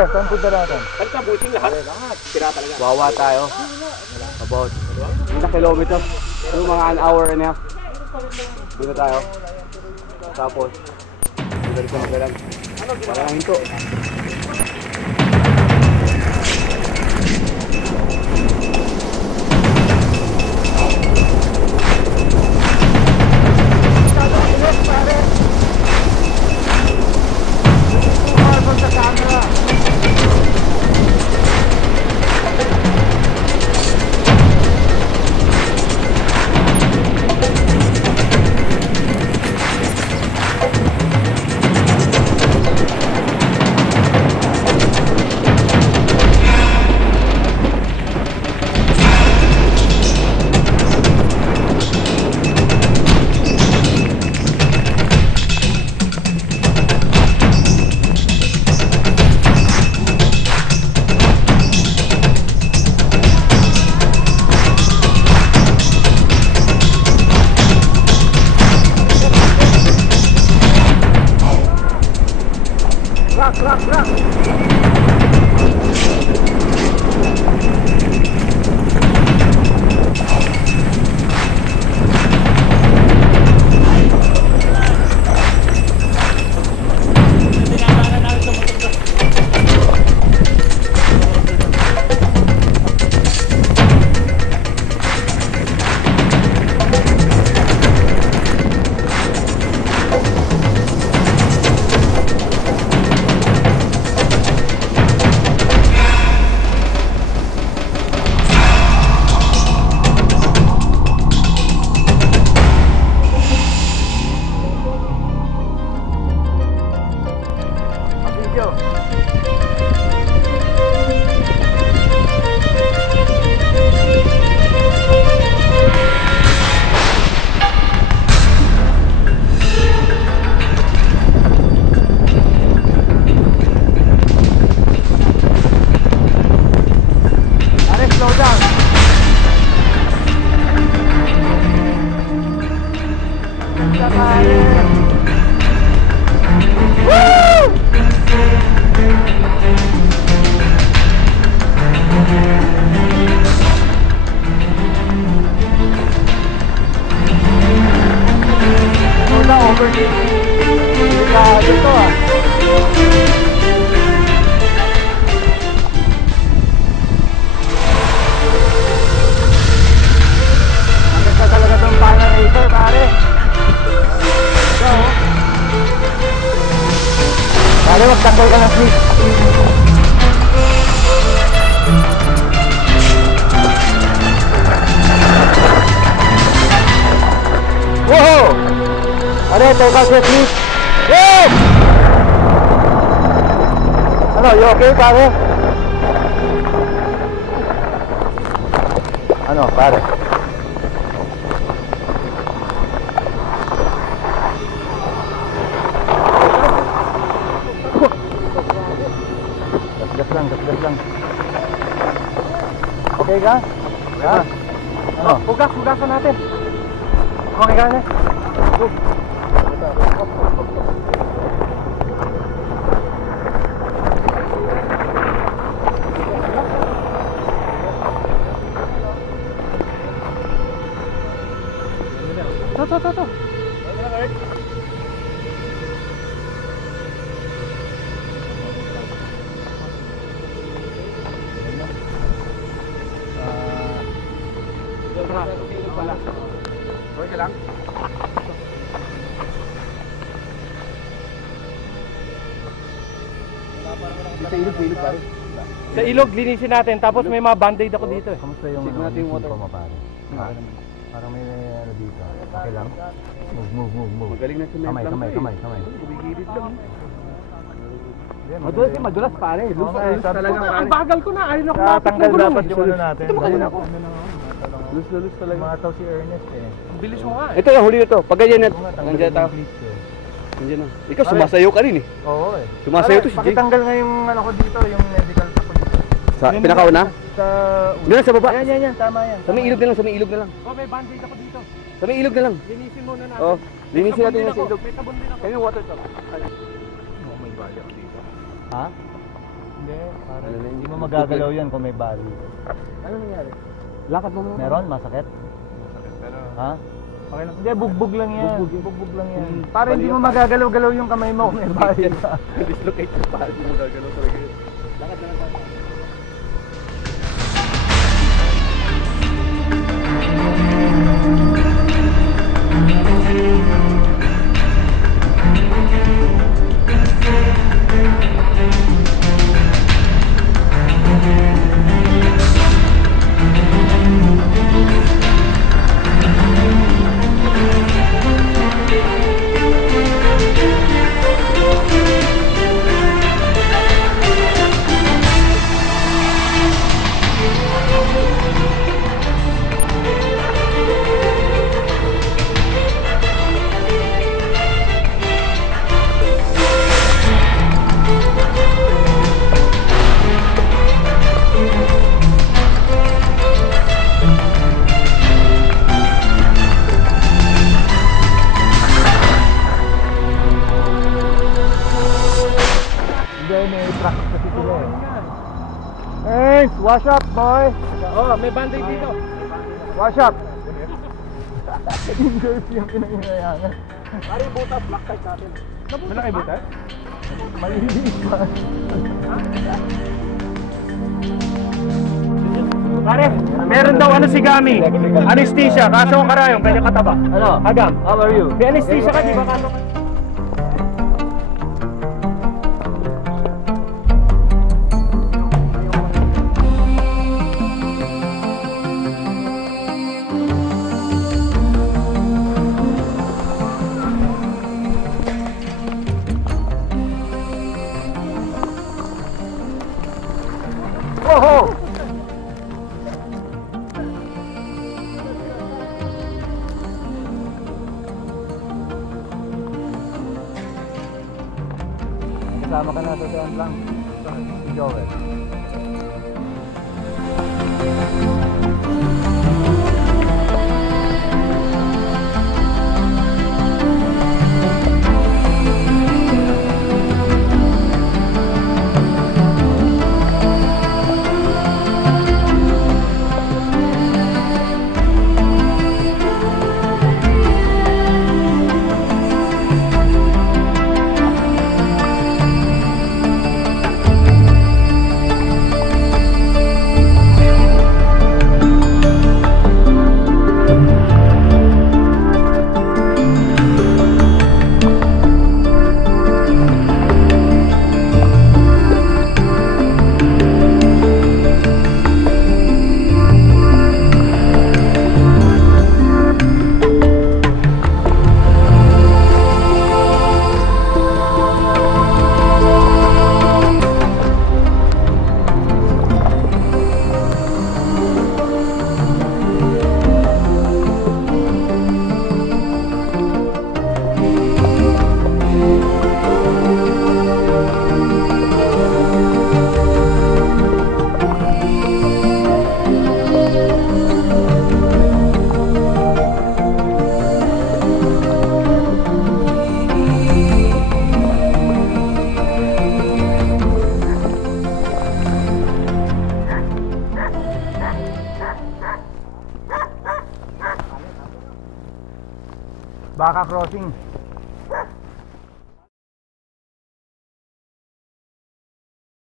pare? Saan punta natin? Saan ka busing lahat? Sira talaga. Wawa tayo. About 1 kilometers. So mga an hour and a half. Dito tayo. Tapos, dito ka magalan. Wala nang hinto. Magtakol ka na, please. Whoa! Ano, take out your please. Whoa! Ano, you okay, pare? Ano, pare? Gas lang. Okay ka? Ha? Ano? Hugasan natin. Okay ka na? Ito. Okay lang? Sa ilog pare. Sa ilog, linisin natin. Tapos may mga band-aid ako dito. Kamusta yung natin yung water? Pare? Parang may ano dito. Okay lang? Move. Magaling na si Mel. Kamay. Bigilid lang. Madulas pare. Lus talaga pare. Ang bagal ko na. Ayun ako Tatanggal dapat yung ano natin. Ito kanina ako. Lus talaga. Mataw si Ernest eh. Ang bilis mo nga eh. Ito yung huli nito. Pag ganyan net. Nandiyan tayo. Nandiyan na. Ikaw sumasayaw ka rin eh. Oo eh. Sumasayaw to si Jay. Pakitanggal nga yung ano ko dito, yung medical pa ko dito. Sa pinakauna? Sa Doon sa baba. Yan, tama yan. Sa may ilog na lang, sa may ilog na lang. Oh, may band-aid ako dito. Sa may ilog na lang. Linisin muna natin. Oh, linisin natin yung sa ilog. May tabon din ako. Kaya yung water top. Oh, may bali ako dito. Ha? Hindi, Hindi, parang Hindi mo magagalaw yan kung may bali. Ano nangyari? Lakad mo muna. Meron? Masakit? pero Ha? okay lang. Hindi, bugbog lang yan. Bugbog. Bugbog lang yan. Para hindi mo magagalaw-galaw yung kamay mo kung may bali. Dislocate yung paa, hindi mo gagalaw talaga yun. Lakad na lang tayo. Hindi, may practice kasi sila eh. Thanks! Wash up, boy! Oh, may band-aid dito. Wash up! Yung girls yung pinahinayangan. Pare, butas, black side natin. Malaki butas? Maliliit pa. Pare, meron daw ano si Gami. Anesthesia, kaso ang karayong, kanya kataba. Ano? Agam. How are you? May anesthesia ka, di ba? Kaso Whoa! Kasama ka na sa daan lang. Si Joel. Baka crossing.